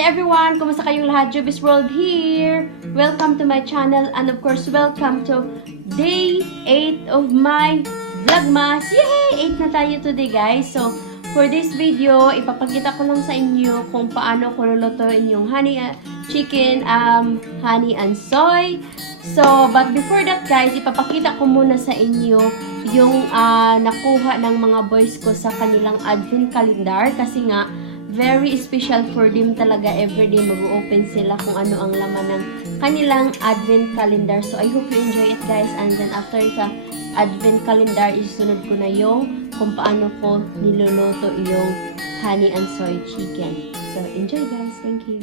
Hi everyone! Kumusta kayong lahat? Juby's World here! Welcome to my channel and of course, welcome to day 8 of my Vlogmas! Yay! 8 na tayo today guys. So, for this video, ipapakita ko lang sa inyo kung paano ko lulutuin yung honey and soy. So, but before that guys, ipapakita ko muna sa inyo yung nakuha ng mga boys ko sa kanilang advent calendar kasi nga very special for them talaga. Everyday mag-open sila kung ano ang laman ng kanilang advent calendar. So I hope you enjoy it guys, and then after sa advent calendar isunod ko na yung kung paano ko niluluto yung honey and soy chicken. So enjoy guys, thank you.